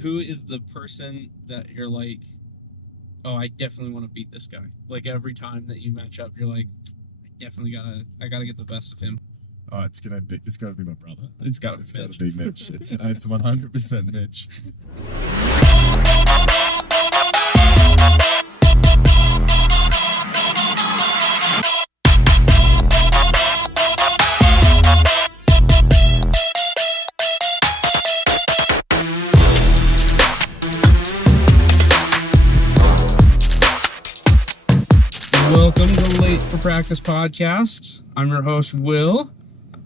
who is the person that you're like, oh, I definitely want to beat this guy? Like every time that you match up, you're like, I gotta get the best of him. Oh, it's gotta be my brother. It's gotta be Mitch. It's 100% Mitch. Welcome to the Late for Practice podcast. I'm your host, Will,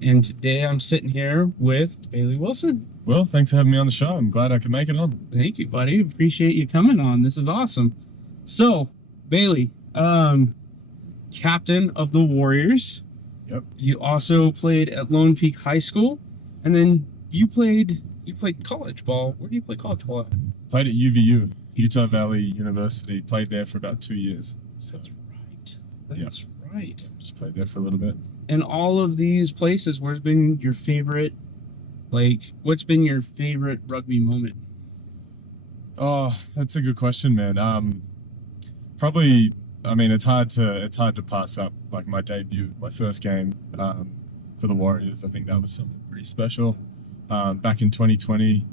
and today I'm sitting here with Bailey Wilson. Well, thanks for having me on the show. I'm glad I could make it on. Thank you, buddy. Appreciate you coming on. This is awesome. So, Bailey, captain of the Warriors. Yep. You also played at Lone Peak High School, and then you played college ball. Where do you play college ball at? Played at UVU, Utah Valley University. Played there for about 2 years. So, That's right. Just played there for a little bit. And all of these places, what's been your favorite rugby moment? Oh, that's a good question, man. Probably, I mean, it's hard to pass up like my debut, my first game for the Warriors. I think that was something pretty special. Back in 2020,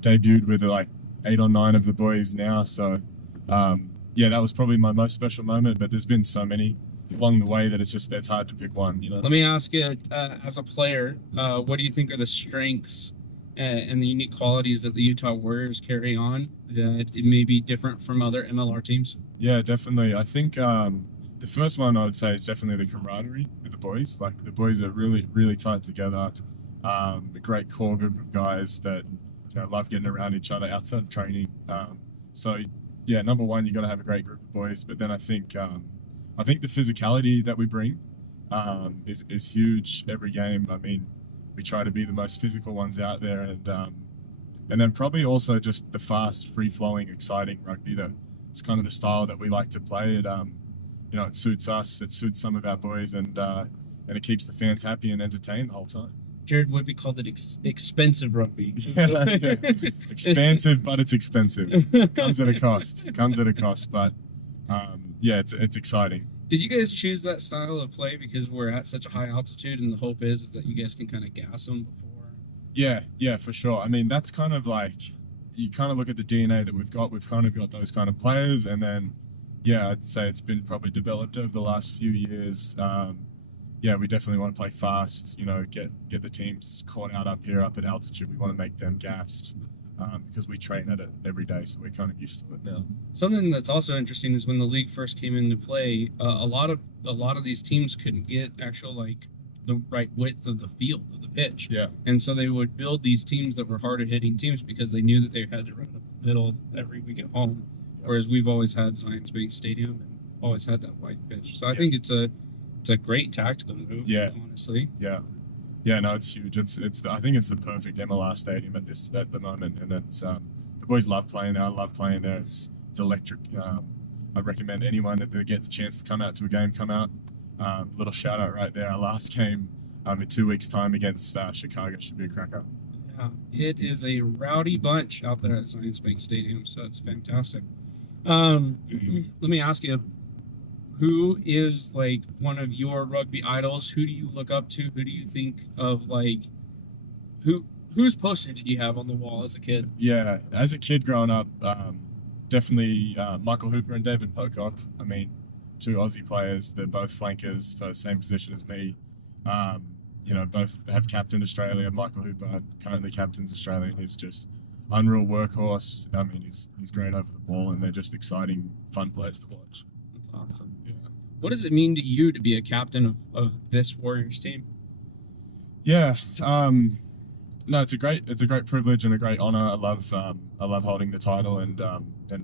debuted with like 8 or 9 of the boys now. So, yeah, that was probably my most special moment. But there's been so many along the way that it's hard to pick one. You know. Let me ask you, as a player, what do you think are the strengths and the unique qualities that the Utah Warriors carry on that it may be different from other MLR teams? Yeah, definitely. I think the first one I would say is definitely the camaraderie with the boys. Like the boys are really, really tight together. A great core group of guys that love getting around each other outside of training. So yeah, number one, you got to have a great group of boys. But then I think the physicality that we bring is huge every game. I mean, we try to be the most physical ones out there, and then probably also just the fast, free-flowing, exciting rugby. That it's kind of the style that we like to play. It suits us. It suits some of our boys, and it keeps the fans happy and entertained the whole time. Jared Woodby called it expensive rugby. Yeah. Expansive, but it's expensive. Comes at a cost. But yeah, it's exciting. Did you guys choose that style of play because we're at such a high altitude, and the hope is that you guys can kind of gas them before? Yeah, for sure. I mean, that's kind of like, you kind of look at the DNA that we've got. We've kind of got those kind of players, and then yeah, I'd say it's been probably developed over the last few years. Yeah, we definitely want to play fast, get the teams caught out up at altitude. We want to make them gassed because we train at it every day, so we're kind of used to it now. Something that's also interesting is when the league first came into play, a lot of these teams couldn't get the right width of the field, of the pitch. Yeah. And so they would build these teams that were harder hitting teams because they knew that they had to run up the middle every week at home. Whereas we've always had Zions Bank Stadium and always had that wide pitch. So I think it's a great tactical move. Yeah. Honestly. Yeah. Yeah. No, it's huge. I think it's the perfect MLR stadium at the moment, and it's the boys love playing there. I love playing there. It's electric. I recommend anyone that gets a chance to come out to a game, come out. Little shout out right there. Our last game in 2 weeks' time against Chicago should be a cracker. Yeah, it is a rowdy bunch out there at Zions Bank Stadium, so it's fantastic. Let me ask you, who is like one of your rugby idols? Who do you look up to? Who do you think of whose poster did you have on the wall as a kid? Yeah, as a kid growing up, definitely Michael Hooper and David Pocock. I mean, 2 Aussie players. They're both flankers, so same position as me. Both have captained Australia. Michael Hooper currently captains Australia. He's just unreal workhorse. I mean, he's great over the ball, and they're just exciting, fun players to watch. That's awesome. Yeah. What does it mean to you to be a captain of this Warriors team? Yeah. No, it's a great privilege and a great honor. I love holding the title and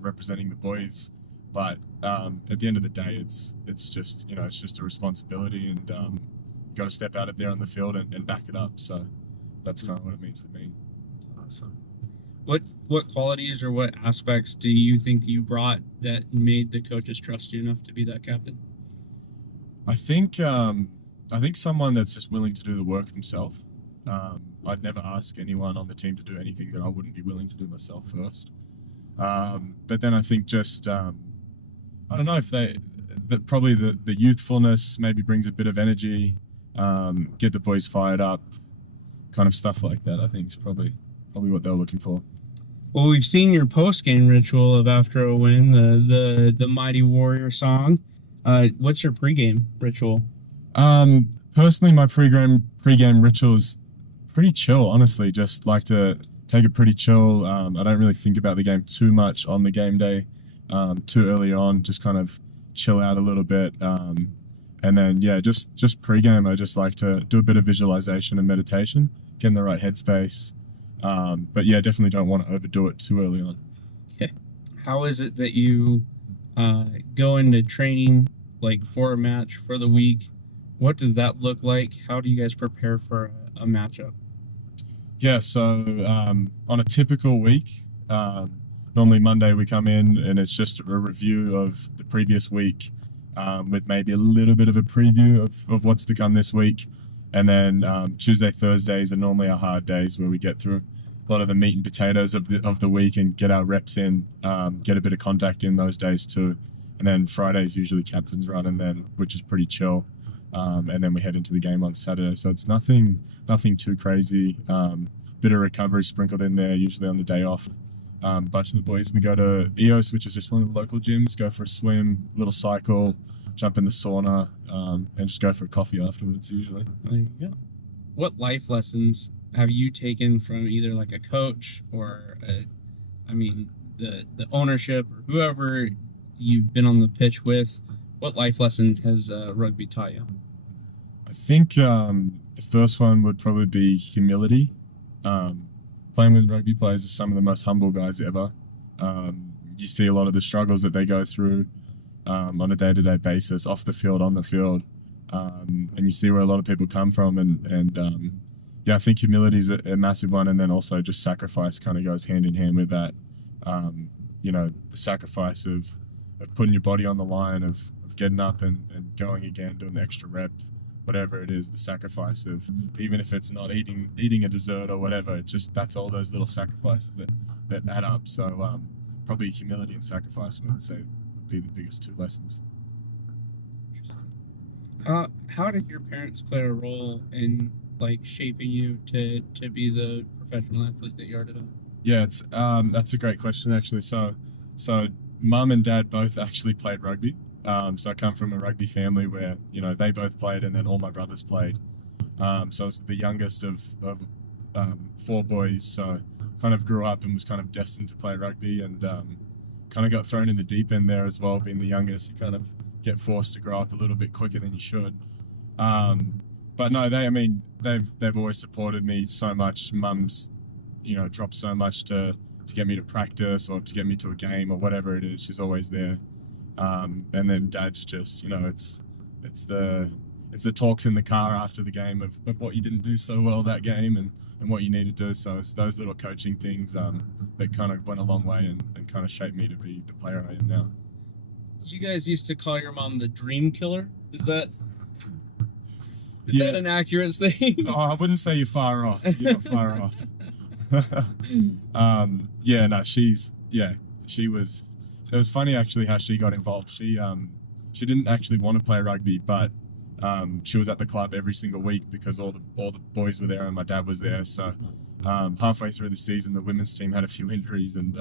representing the boys. But at the end of the day, it's just a responsibility, and you got to step out of there on the field and back it up. So that's kind of what it means to me. That's awesome. What qualities or what aspects do you think you brought that made the coaches trust you enough to be that captain? I think someone that's just willing to do the work themselves. I'd never ask anyone on the team to do anything that I wouldn't be willing to do myself first. But then I think just I don't know if that probably the youthfulness maybe brings a bit of energy, get the boys fired up, kind of stuff like that. I think is probably what they're looking for. Well, we've seen your post-game ritual of after a win, the Mighty Warrior song. What's your pre-game ritual? Personally, my pre-game ritual is pretty chill. Honestly, just like to take it pretty chill. I don't really think about the game too much on the game day, too early on. Just kind of chill out a little bit, and then yeah, just pre-game. I just like to do a bit of visualization and meditation, get in the right headspace. But yeah, definitely don't want to overdo it too early on. Okay. How is it that you go into training like for a match for the week? What does that look like? How do you guys prepare for a matchup? Yeah, so on a typical week, normally Monday we come in and it's just a review of the previous week, with maybe a little bit of a preview of what's to come this week. And then Tuesday, Thursdays are normally our hard days where we get through a lot of the meat and potatoes of the week and get our reps in, get a bit of contact in those days too. And then Friday's usually captain's run, and then which is pretty chill. And then we head into the game on Saturday. So it's nothing too crazy. Bit of recovery sprinkled in there, usually on the day off. Bunch of the boys, we go to EOS, which is just one of the local gyms, go for a swim, little cycle, jump in the sauna, and just go for a coffee afterwards usually. There you go. What life lessons have you taken from either like a coach or the ownership or whoever you've been on the pitch with? What life lessons has rugby taught you? I think the first one would probably be humility. Playing with rugby players are some of the most humble guys ever. You see a lot of the struggles that they go through on a day-to-day basis, off the field, on the field, and you see where a lot of people come from. And yeah, I think humility is a massive one, and then also just sacrifice kind of goes hand in hand with that. The sacrifice of putting your body on the line, of getting up and going again, doing the extra rep, whatever it is, the sacrifice of, even if it's not eating a dessert or whatever, it's just, that's all those little sacrifices that add up. So probably humility and sacrifice, I would say, would be the biggest two lessons. Interesting. How did your parents play a role in like shaping you to be the professional athlete that you are today? Yeah, it's that's a great question actually. So mum and dad both actually played rugby. So I come from a rugby family where they both played, and then all my brothers played. So I was the youngest of four boys. So kind of grew up and was kind of destined to play rugby, and kind of got thrown in the deep end there as well. Being the youngest, you kind of get forced to grow up a little bit quicker than you should. But no, they've always supported me so much. Mum's dropped so much to get me to practice or to get me to a game or whatever it is. She's always there. And then dad's just it's the talks in the car after the game of what you didn't do so well that game and what you need to do. So it's those little coaching things that kind of went a long way and kind of shaped me to be the player I am now. You guys used to call your mom the dream killer. Is that Yeah. an accurate thing? Oh, I wouldn't say you're far off. You're not far off. Yeah, no, she was. It was funny actually how she got involved. She didn't actually want to play rugby, but she was at the club every single week because all the boys were there and my dad was there. So halfway through the season, the women's team had a few injuries, and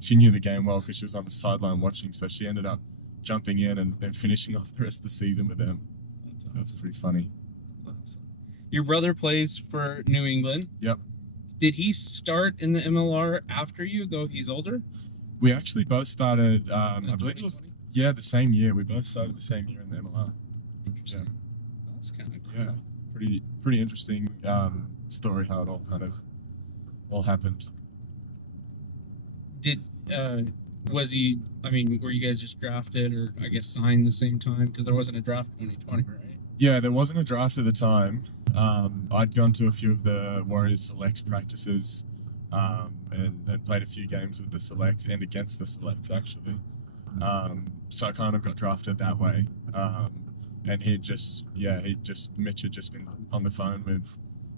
she knew the game well because she was on the sideline watching. So she ended up jumping in and finishing off the rest of the season with them. So that's pretty funny. Your brother plays for New England. Yep. Did he start in the MLR after you, though he's older? We actually both started, I believe it was, the same year. We both started the same year in the MLR. Interesting. Yeah. That's kind of cool. Yeah, pretty interesting story how it all kind of all happened. Was he? I mean, were you guys just drafted, or I guess signed the same time? Because there wasn't a draft in 2020, right? Yeah, there wasn't a draft at the time. I'd gone to a few of the Warriors Selects practices, and played a few games with the Selects and against the Selects actually. So I kind of got drafted that way. And Mitch had just been on the phone with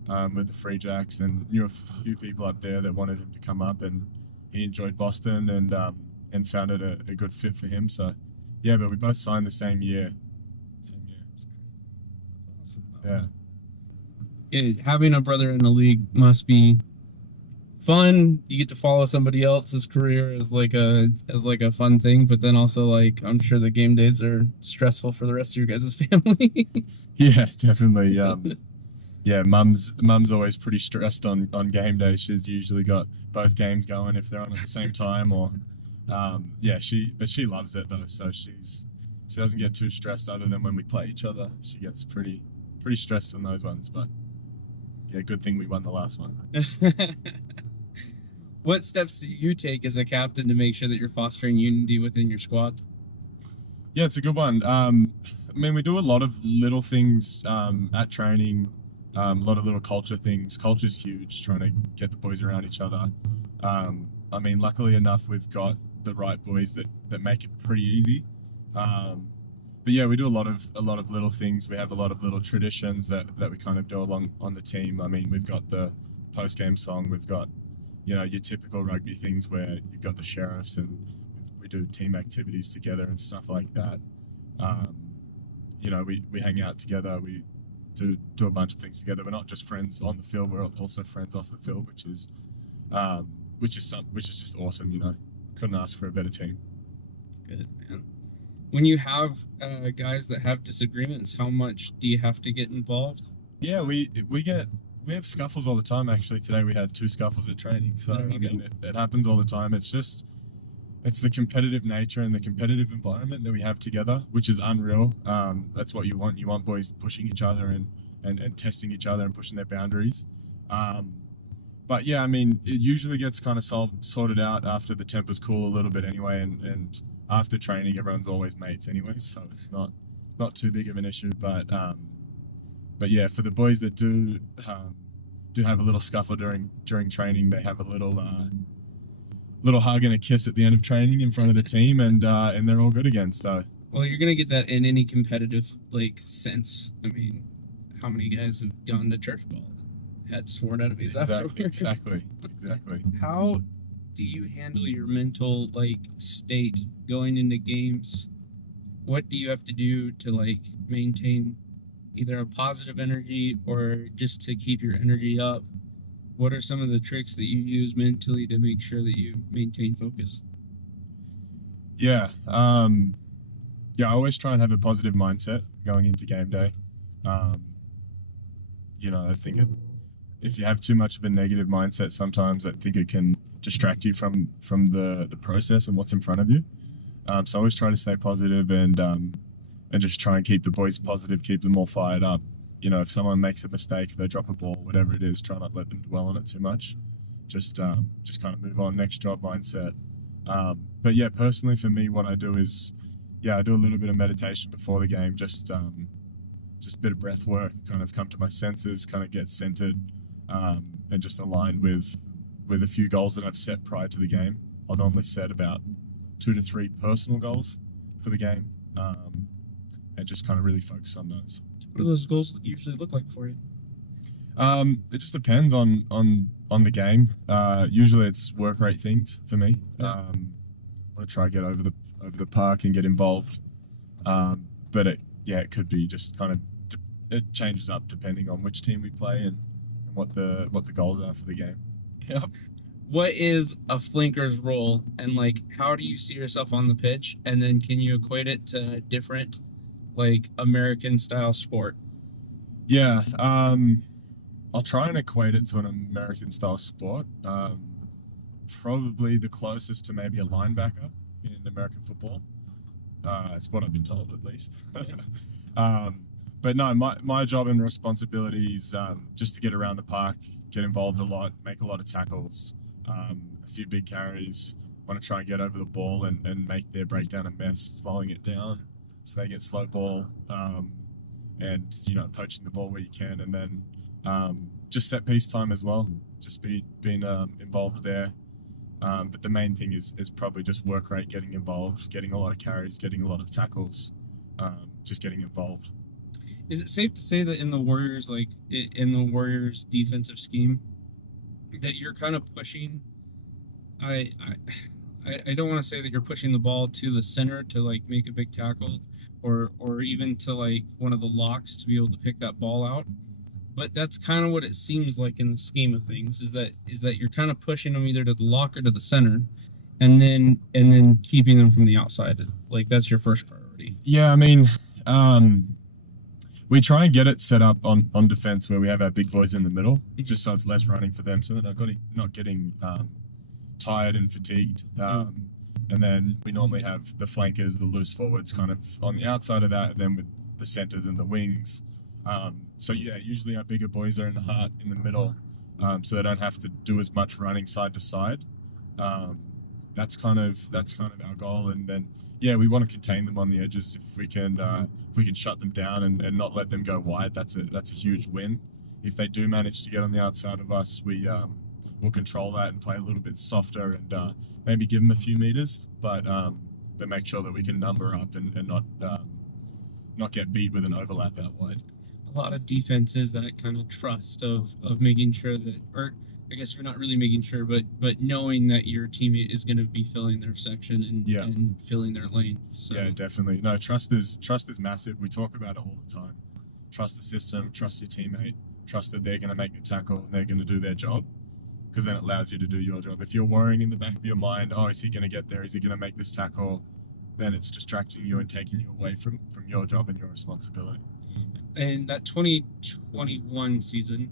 with the Free Jacks, and knew a few people up there that wanted him to come up, and he enjoyed Boston and found it a good fit for him. So yeah, but we both signed the same year. Same year. Awesome. Yeah. Having a brother in the league must be fun. You get to follow somebody else's career as like a fun thing, but then also like I'm sure the game days are stressful for the rest of your guys' family. Yeah, definitely. Yeah, mum's always pretty stressed on game day. She's usually got both games going if they're on at the same time, or yeah, she loves it though. So she doesn't get too stressed other than when we play each other. She gets pretty stressed on those ones, but yeah, good thing we won the last one. What steps do you take as a captain to make sure that you're fostering unity within your squad? Yeah, it's a good one. I mean, we do a lot of little things at training, a lot of little culture things. Culture's huge, trying to get the boys around each other. I mean, luckily enough, we've got the right boys that make it pretty easy. But yeah, we do a lot of little things. We have a lot of little traditions that we kind of do along on the team. I mean, we've got the post game song. We've got your typical rugby things where you've got the sheriffs and we do team activities together and stuff like that. We hang out together. We do a bunch of things together. We're not just friends on the field. We're also friends off the field, which is just awesome. Couldn't ask for a better team. It's good, man. When you have guys that have disagreements, how much do you have to get involved? Yeah, we have scuffles all the time. Actually, today we had 2 scuffles at training. So I mean, it happens all the time. It's the competitive nature and the competitive environment that we have together, which is unreal. That's what you want. You want boys pushing each other and testing each other and pushing their boundaries. But yeah, I mean, it usually gets kind of sorted out after the tempers cool a little bit anyway, and after training, everyone's always mates anyway, so it's not too big of an issue. But yeah, for the boys that do have a little scuffle during training, they have a little hug and a kiss at the end of training in front of the team, and they're all good again. So well, you're gonna get that in any competitive sense. I mean, how many guys have gone to church ball and had sworn enemies afterwards? Exactly. How do you handle your mental state going into games? What do you have to do to maintain either a positive energy or just to keep your energy up? What are some of the tricks that you use mentally to make sure that you maintain focus? Yeah, I always try and have a positive mindset going into game day. I think if you have too much of a negative mindset, sometimes I think it can distract you from the process and what's in front of you. So I always try to stay positive and just try and keep the boys positive, keep them all fired up. If someone makes a mistake, if they drop a ball, whatever it is, try not let them dwell on it too much. Just kind of move on, next job mindset. But yeah, personally for me, what I do is, I do a little bit of meditation before the game, just a bit of breath work, kind of come to my senses, kind of get centered, and just aligned with a few goals that I've set prior to the game. I'll normally set about 2 to 3 personal goals for the game, and just kind of really focus on those. What do those goals usually look like for you? It just depends on the game. Usually it's work rate things for me. Yeah. I want to try to get over the park and get involved. But it could be just kind of it changes up depending on which team we play and what the goals are for the game. Yep. What is a flanker's role, and how do you see yourself on the pitch? And then can you equate it to different American style sport? Yeah, I'll try and equate it to an American style sport. Probably the closest to maybe a linebacker in American football. It's what I've been told, at least. But no, my job and responsibility is just to get around the park, get involved a lot, make a lot of tackles, a few big carries. Want to try and get over the ball and make their breakdown a mess, slowing it down so they get slow ball, and poaching the ball where you can, and then just set piece time as well. Just being involved there. But the main thing is probably just work rate, getting involved, getting a lot of carries, getting a lot of tackles, just getting involved. Is it safe to say that in the Warriors, in the Warriors defensive scheme, that you're kind of pushing? I I don't want to say that you're pushing the ball to the center to like make a big tackle, or even to like one of the locks to be able to pick that ball out. But that's kind of what it seems like in the scheme of things. Is that you're kind of pushing them either to the lock or to the center, and then keeping them from the outside. Like that's your first priority. Yeah, I mean, we try and get it set up on defense where we have our big boys in the middle, just so it's less running for them, so they're not getting tired and fatigued. And then we normally have the flankers, the loose forwards, kind of on the outside of that, and then with the centers and the wings. So yeah, usually our bigger boys are in the heart, in the middle, so they don't have to do as much running side to side. That's kind of our goal, and then yeah, we want to contain them on the edges if we can shut them down and not let them go wide. That's a huge win. If they do manage to get on the outside of us, we'll control that and play a little bit softer and maybe give them a few meters, but make sure that we can number up and not get beat with an overlap out wide. A lot of defense is that kind of trust of making sure that, or I guess you're not really making sure, but knowing that your teammate is going to be filling their section and filling their lane. So. Yeah, definitely. No, trust is massive. We talk about it all the time. Trust the system, trust your teammate, trust that they're going to make the tackle and they're going to do their job, because then it allows you to do your job. If you're worrying in the back of your mind, oh, is he going to get there? Is he going to make this tackle? Then it's distracting you and taking you away from your job and your responsibility. And that 2021 season,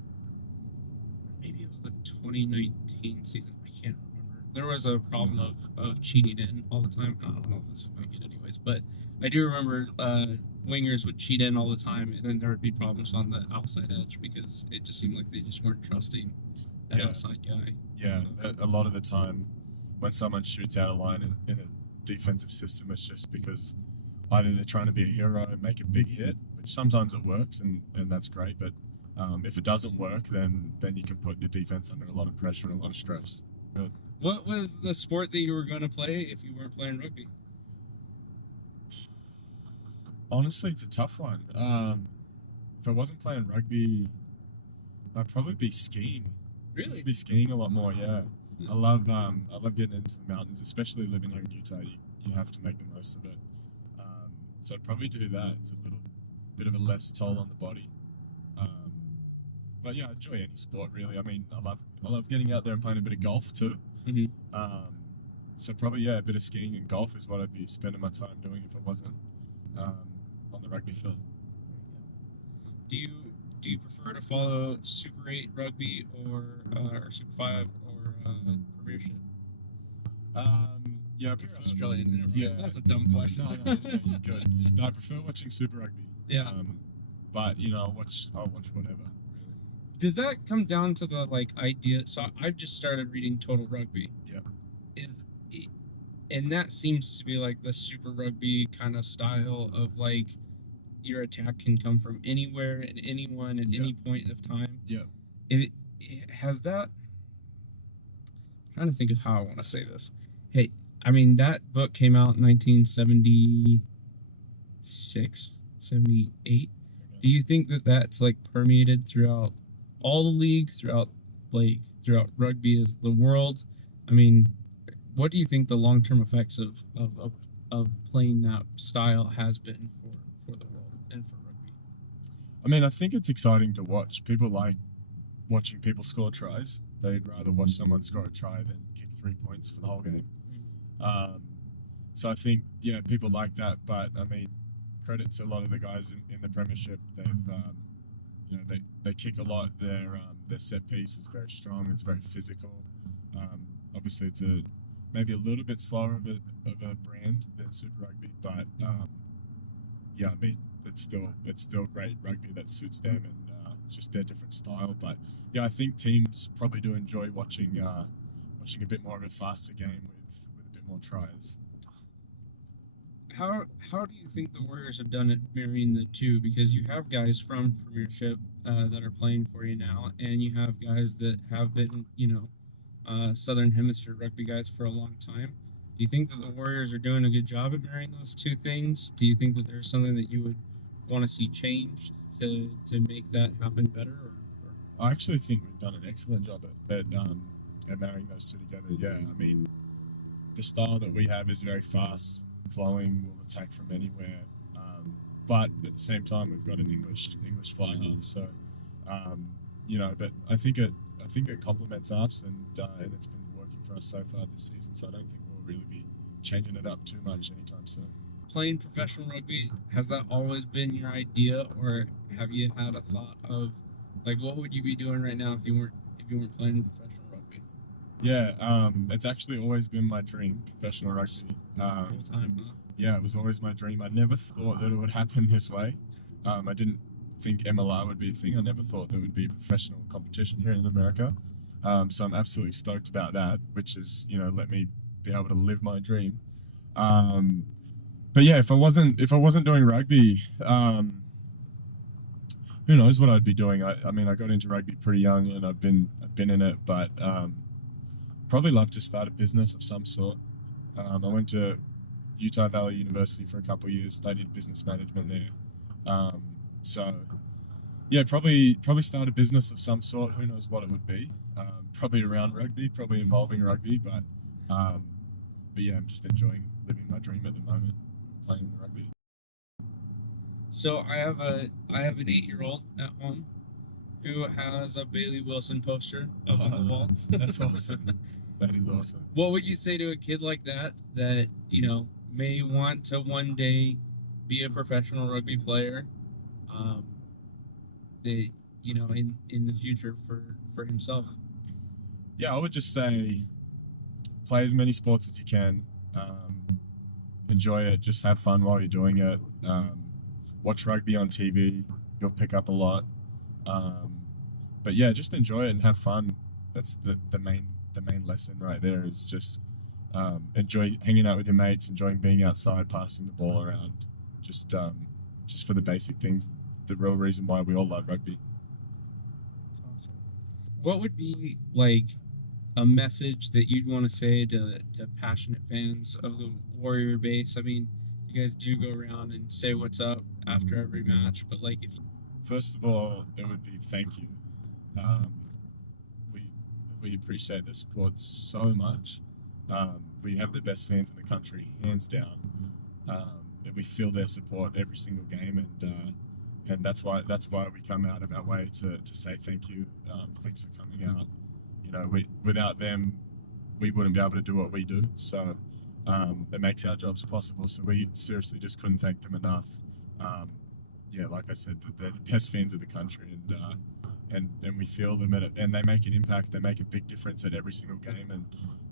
maybe it was the 2019 season, I can't remember. There was a problem of cheating in all the time. I don't know if this will make it anyways, but I do remember wingers would cheat in all the time, and then there would be problems on the outside edge because it just seemed like they just weren't trusting that outside guy. Yeah, so. A lot of the time when someone shoots out of line in a defensive system, it's just because either they're trying to be a hero and make a big hit, which sometimes it works and that's great, but if it doesn't work, then you can put your defense under a lot of pressure and a lot of stress. Good. What was the sport that you were going to play if you weren't playing rugby? Honestly, it's a tough one. If I wasn't playing rugby, I'd probably be skiing. Really? I'd be skiing a lot more, yeah. I love getting into the mountains, especially living here in Utah. You have to make the most of it. So I'd probably do that. It's a little bit of a less toll on the body. But yeah, I enjoy any sport really. I mean, I love getting out there and playing a bit of golf too. Mm-hmm. So probably a bit of skiing and golf is what I'd be spending my time doing if I wasn't on the rugby field. Do you prefer to follow Super 8 rugby or Super 5 or Premiership? Yeah, I prefer Australian. Yeah, that's a dumb question. No, you're good. No, I prefer watching Super Rugby. Yeah. But I'll watch whatever. Does that come down to the idea? So I've just started reading Total Rugby. Yeah. And that seems to be like the Super Rugby kind of style of your attack can come from anywhere and anyone at any point of time. Yeah. It has that. I'm trying to think of how I want to say this. Hey, I mean, that book came out in 1976, 78. Do you think that that's permeated throughout all the league, throughout rugby as the world? I mean, what do you think the long-term effects of playing that style has been for the world and for rugby? I mean, I think it's exciting to watch. People like watching people score tries. They'd rather watch someone score a try than kick 3 points for the whole game. So I think, people like that. But I mean, credit to a lot of the guys in the Premiership. They've, they kick a lot. Their set piece is very strong. It's very physical. Obviously, it's maybe a little bit slower of a brand than Super Rugby, but I mean, it's still great rugby that suits them, and it's just their different style. But yeah, I think teams probably do enjoy watching a bit more of a faster game with a bit more tries. How do you think the Warriors have done at marrying the two? Because you have guys from Premiership that are playing for you now, and you have guys that have been, Southern Hemisphere rugby guys for a long time. Do you think that the Warriors are doing a good job at marrying those two things? Do you think that there's something that you would want to see changed to make that happen better? Or I actually think we've done an excellent job at marrying those two together. Yeah, I mean, the style that we have is very fast flowing. We'll attack from anywhere, but at the same time, we've got an English fly half. So, um, but I think it complements us, and it's been working for us so far this season. So I don't think we'll really be changing it up too much anytime soon. playing professional rugby, has that always been your idea, or have you had a thought of like what would you be doing right now if you weren't playing professional rugby Yeah, it's actually always been my dream, professional rugby. full time? Huh? Yeah, it was always my dream. I never thought that it would happen this way. I didn't think MLR would be a thing. I never thought there would be professional competition here in America. So I'm absolutely stoked about that, which is, let me be able to live my dream. Um, but yeah, if I wasn't doing rugby, who knows what I'd be doing? I mean, I got into rugby pretty young, and I've been in it, but probably love to start a business of some sort. I went to Utah Valley University for a couple of years, studied business management there. So yeah, probably start a business of some sort. Who knows what it would be? Probably around rugby, probably involving rugby, but yeah, I'm just enjoying living my dream at the moment, playing rugby. So I have an 8-year-old at home who has a Bailey Wilson poster up on the wall. That's awesome. That is awesome. What would you say to a kid like that may want to one day be a professional rugby player, um, that in the future for himself? Yeah, I would just say play as many sports as you can. Enjoy it. Just have fun while you're doing it. Watch rugby on TV. You'll pick up a lot. But yeah, just enjoy it and have fun. That's the main lesson right there. Is just enjoy hanging out with your mates, enjoying being outside, passing the ball around. Just for the basic things. The real reason why we all love rugby. That's awesome. What would be like a message that you'd want to say to passionate fans of the Warrior base? I mean, you guys do go around and say what's up after every match, but like if First of all, it would be thank you. Um, we we appreciate the support so much. We have the best fans in the country, hands down. And we feel their support every single game, and that's why we come out of our way to say thank you. Thanks for coming out. Without them, we wouldn't be able to do what we do. So it makes our jobs possible. So we seriously just couldn't thank them enough. Yeah, like I said, they're the best fans of the country, and we feel them and they make an impact. They make a big difference at every single game,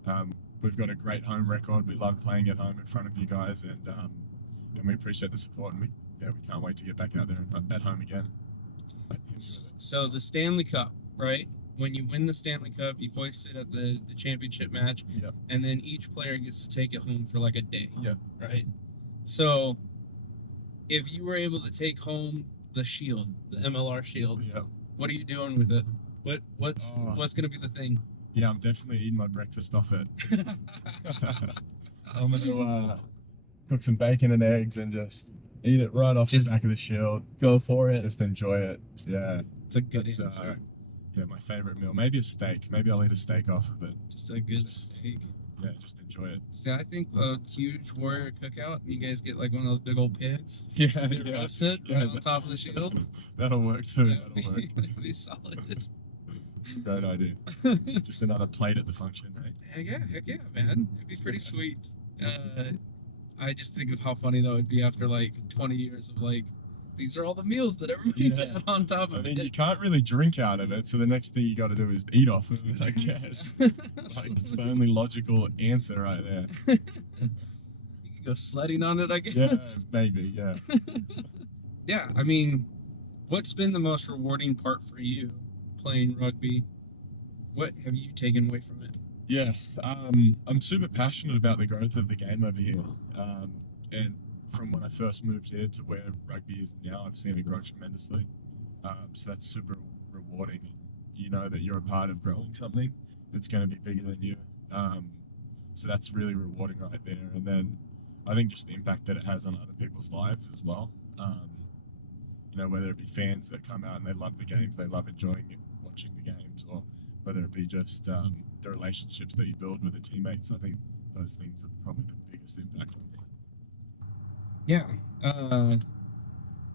and we've got a great home record. We love playing at home in front of you guys, and we appreciate the support, and we can't wait to get back out there and at home again. so the Stanley Cup, right? When you win the Stanley Cup, you hoist it at the championship match, Yep. and then each player gets to take it home for like a day, Yep. right? So if you were able to take home the shield, the MLR shield, Yep. what are you doing with it? What's Oh. what's gonna be the thing? Yeah, I'm definitely eating my breakfast off it. I'm gonna cook some bacon and eggs and just eat it right off Just the back of the shield. Go for it. Just enjoy it. Yeah, It's a good that's answer. yeah, my favorite meal. Maybe a steak. Maybe I'll eat a steak off of it. Just a good just- steak. Yeah, just enjoy it. See, I think a huge warrior cookout, and you guys get like one of those big old pigs. Yeah, You yeah. roast it Yeah, right on top of the shield. That'll work too. Yeah, it'd That'll be, work. it'd be solid. Great idea. Just another plate at the function, eh? Heck yeah, man. It'd be pretty sweet. I just think of how funny that would be after like 20 years of like, these are all the meals that everybody's Yeah. had on top of I mean, it. you can't really drink out of it, so the next thing you got to do is eat off of it, I guess. Like, it's the only logical answer right there. You could go sledding on it, I Yeah, guess. maybe, yeah. Yeah, I mean, what's been the most rewarding part for you playing rugby? What have you taken away from it? Yeah, I'm super passionate about the growth of the game over here. And from when I first moved here to where rugby is now, I've seen it grow tremendously. So that's super rewarding. You know that you're a part of growing something that's going to be bigger than you. So that's really rewarding right there. And then I think just the impact that it has on other people's lives as well. whether it be fans that come out and they love the games, they love enjoying it, watching the games, or whether it be just the relationships that you build with the teammates. I think those things are probably the biggest impact on me. Yeah.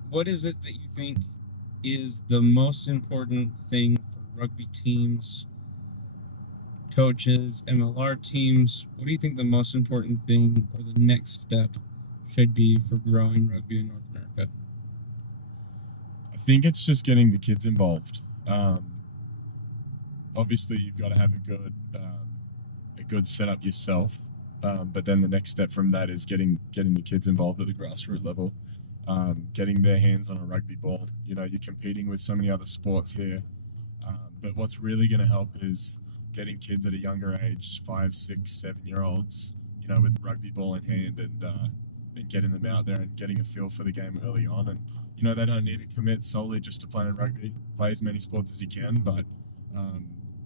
What is it that you think is the most important thing for rugby teams, coaches, MLR teams? What do you think the most important thing or the next step should be for growing rugby in North America? I think it's just getting the kids involved. Obviously, you've got to have a good setup yourself, but then the next step from that is getting the kids involved at the grassroots level, getting their hands on a rugby ball. You're competing with so many other sports here, but what's really going to help is getting kids at a younger age, 5, 6, 7-year-olds, with the rugby ball in hand, and getting them out there and getting a feel for the game early on. And they don't need to commit solely just to playing rugby. Play as many sports as you can,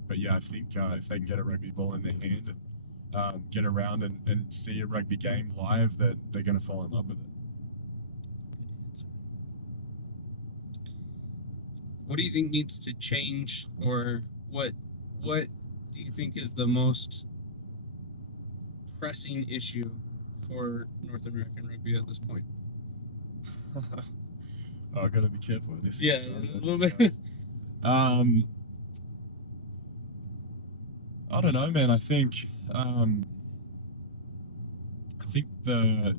but yeah, I think if they can get a rugby ball in their hand and get around and see a rugby game live, that they're going to fall in love with it. What do you think needs to change, or what do you think is the most pressing issue for North American rugby at this point? Oh, I got to be careful with this. Yeah, a little bit. I don't know, man. I think the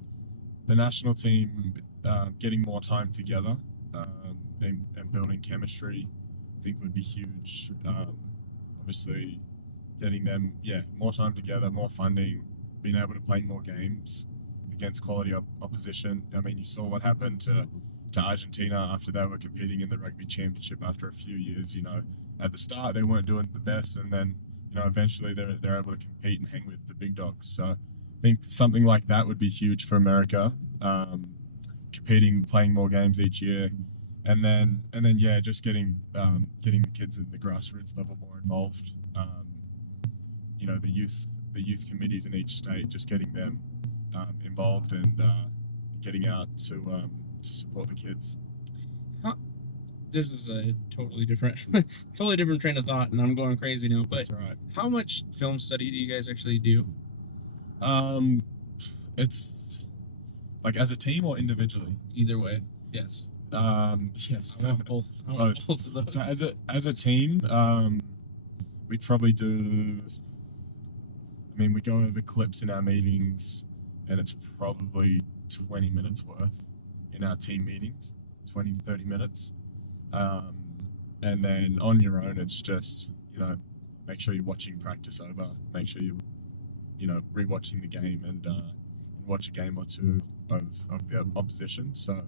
national team getting more time together and building chemistry, I think would be huge. Obviously, getting them more time together, more funding, being able to play more games against quality opposition. I mean, you saw what happened to Argentina after they were competing in the rugby championship after a few years. At the start they weren't doing the best, and then eventually they're able to compete and hang with the big dogs. So I think something like that would be huge for America. Competing, playing more games each year, and then just getting the kids at the grassroots level more involved. The youth committees in each state, just getting them involved and getting out to support the kids. This is a totally different train of thought, and I'm going crazy now. But That's all right. How much film study do you guys actually do? It's like as a team or individually. Either way, yes. Yes. I want both. I want both of those. So as a team, we probably do. I mean, we go over clips in our meetings, and it's probably 20 minutes worth in our team meetings, 20 to 30 minutes. And then on your own, it's just, make sure you're watching practice over, make sure you're rewatching the game and watch a game or two of the opposition. So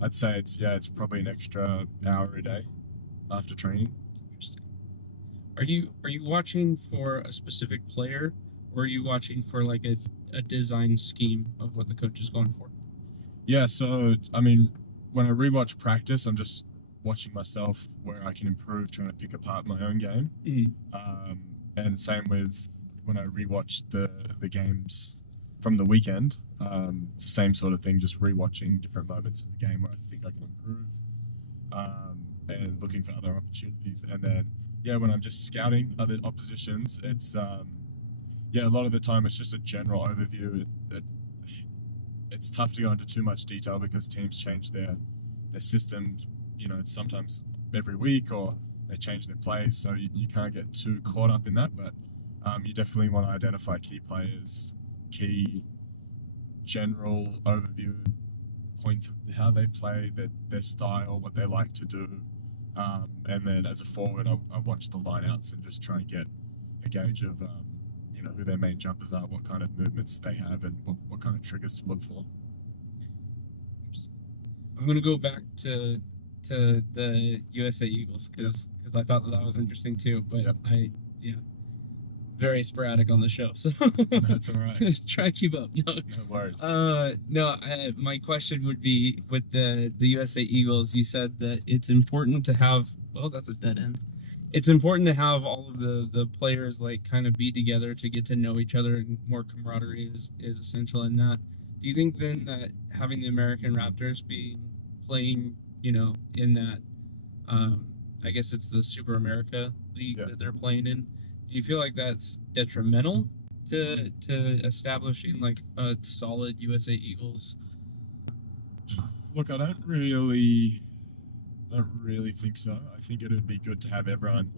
I'd say it's probably an extra hour a day after training. Are you watching for a specific player, or are you watching for like a design scheme of what the coach is going for? Yeah, so I mean, when I rewatch practice, I'm just watching myself where I can improve, trying to pick apart my own game. Mm-hmm. And same with when I rewatch the games from the weekend. It's the same sort of thing, just rewatching different moments of the game where I think I can improve, and looking for other opportunities. And then when I'm just scouting other oppositions, it's a lot of the time it's just a general overview. It's tough to go into too much detail because teams change their systems, sometimes every week, or they change their plays, so you can't get too caught up in that. But you definitely want to identify key players, key general overview points of how they play, their style, what they like to do. And then as a forward, I watch the lineouts and just try and get a gauge of who their main jumpers are, what kind of movements they have, and what kind of triggers to look for. I'm gonna go back to the USA Eagles because I thought that was interesting too. But very sporadic on the show, so That's all right. Try to keep up. No worries. My question would be with the USA Eagles. You said that it's important to have. Well, that's a dead end. It's important to have all of the players like kind of be together to get to know each other, and more camaraderie is essential in that. Do you think then that having the American Raptors playing in that, I guess it's the Super America League Yeah. that they're playing in. Do you feel like that's detrimental to establishing like a solid USA Eagles? Look, I don't really think so. I think it would be good to have everyone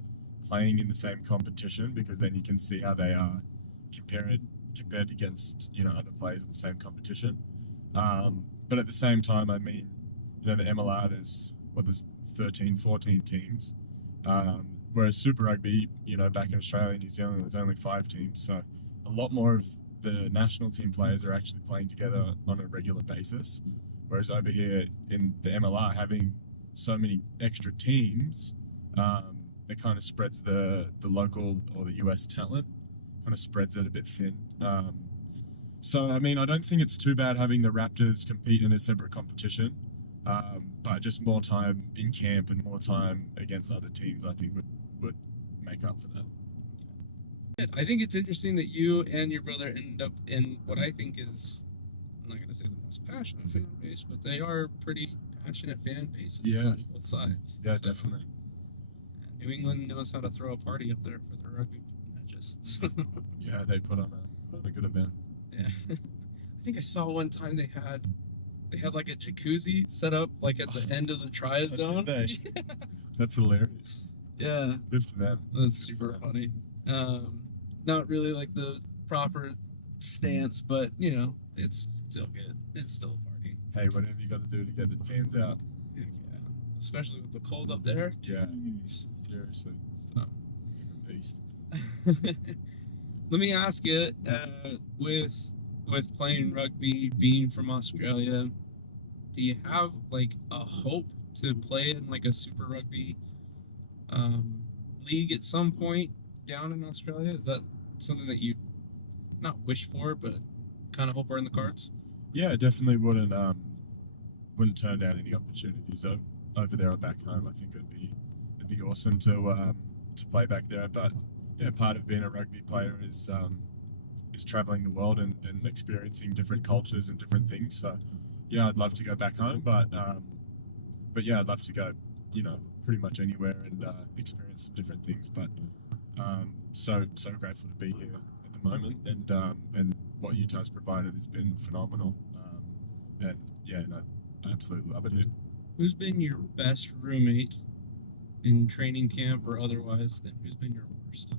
playing in the same competition, because then you can see how they are compared against other players in the same competition. But at the same time, I mean, the MLR, there's 13, 14 teams, whereas Super Rugby, back in Australia and New Zealand, there's only 5 teams. So a lot more of the national team players are actually playing together on a regular basis, whereas over here in the MLR, having so many extra teams, it kind of spreads the local or the US talent, kind of spreads it a bit thin. So, I mean, I don't think it's too bad having the Raptors compete in a separate competition, but just more time in camp and more time against other teams, I think would make up for that. I think it's interesting that you and your brother end up in what I think is, I'm not going to say the most passionate fan base, but they are pretty passionate fan bases on both sides. Yeah, so, definitely. New England knows how to throw a party up there for their rugby matches. Yeah, they put on a good event. Yeah. I think I saw one time they had like a jacuzzi set up like at the end of the try zone. Yeah. That's hilarious. Yeah. Good for them. That's super funny. Not really like the proper stance, but it's still good. It's still a party. Hey, whatever you got to do to get the fans out. Yeah. Especially with the cold up there. Yeah. Seriously. So. Beast. Let me ask you, with playing rugby, being from Australia, do you have like a hope to play in like a Super Rugby league at some point down in Australia? Is that something that you not wish for, but kind of hope are in the cards? Yeah, definitely wouldn't turn down any opportunities over there or back home. I think it'd be awesome to play back there. But yeah, part of being a rugby player is traveling the world and experiencing different cultures and different things. So yeah, I'd love to go back home, but yeah, I'd love to go, pretty much anywhere and experience some different things. But so grateful to be here at the moment, and what Utah's provided has been phenomenal. And yeah, no, I absolutely love it here. Who's been your best roommate in training camp or otherwise, and who's been your worst?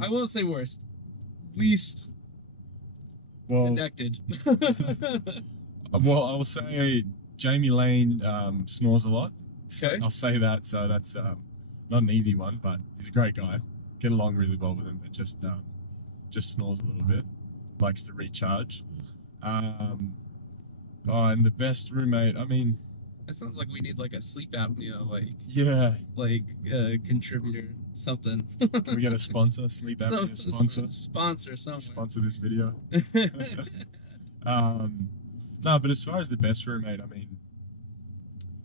I won't say worst. Least connected. Well, I'll say Jamie Lane snores a lot. Okay. I'll say that. So that's not an easy one, but he's a great guy. Get along really well with him, but just snores a little bit. Likes to recharge. And the best roommate, I mean, that sounds like we need like a sleep apnea, contributor, something. Can we get a sponsor? Sleep apnea sponsor. Sponsor something. Sponsor this video. No, but as far as the best roommate, I mean,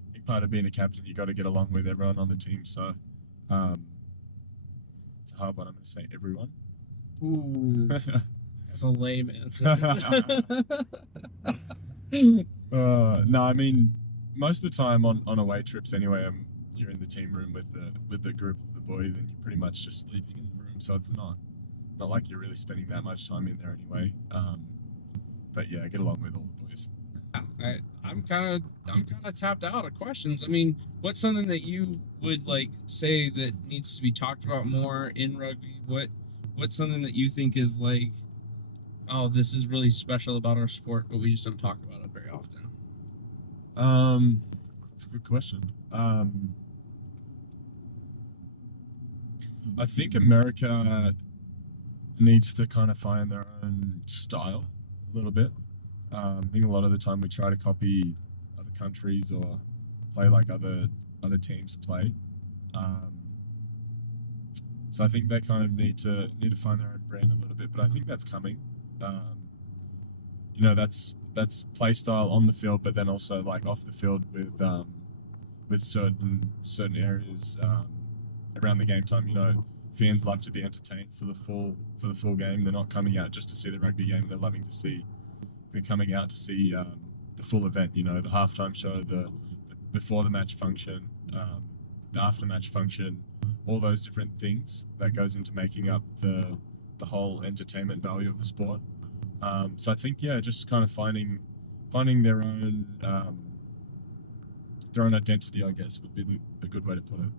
I think part of being a captain, you got to get along with everyone on the team. So, it's a hard one. I'm going to say everyone. Ooh, that's a lame answer. No, I mean, most of the time on away trips anyway, you're in the team room with the group of the boys, and you're pretty much just sleeping in the room, so it's not like you're really spending that much time in there anyway. But yeah, get along with all the boys. I'm kind of tapped out of questions. I mean, what's something that you would like say that needs to be talked about more in rugby? What's something that you think is like, oh, this is really special about our sport, but we just don't talk about it very often? That's a good question. I think America needs to kind of find their own style a little bit. I think a lot of the time we try to copy other countries or play like other teams play. So I think they kind of need to find their own brand a little bit, but I think that's coming. That's play style on the field, but then also like off the field with certain areas around the game time. Fans love to be entertained for the full game. They're not coming out just to see the rugby game. They're coming out to see full event. You know, the halftime show, the before the match function, the after match function, all those different things that goes into making up the whole entertainment value of the sport. So I think, yeah, just kind of finding their own identity, I guess, would be a good way to put it.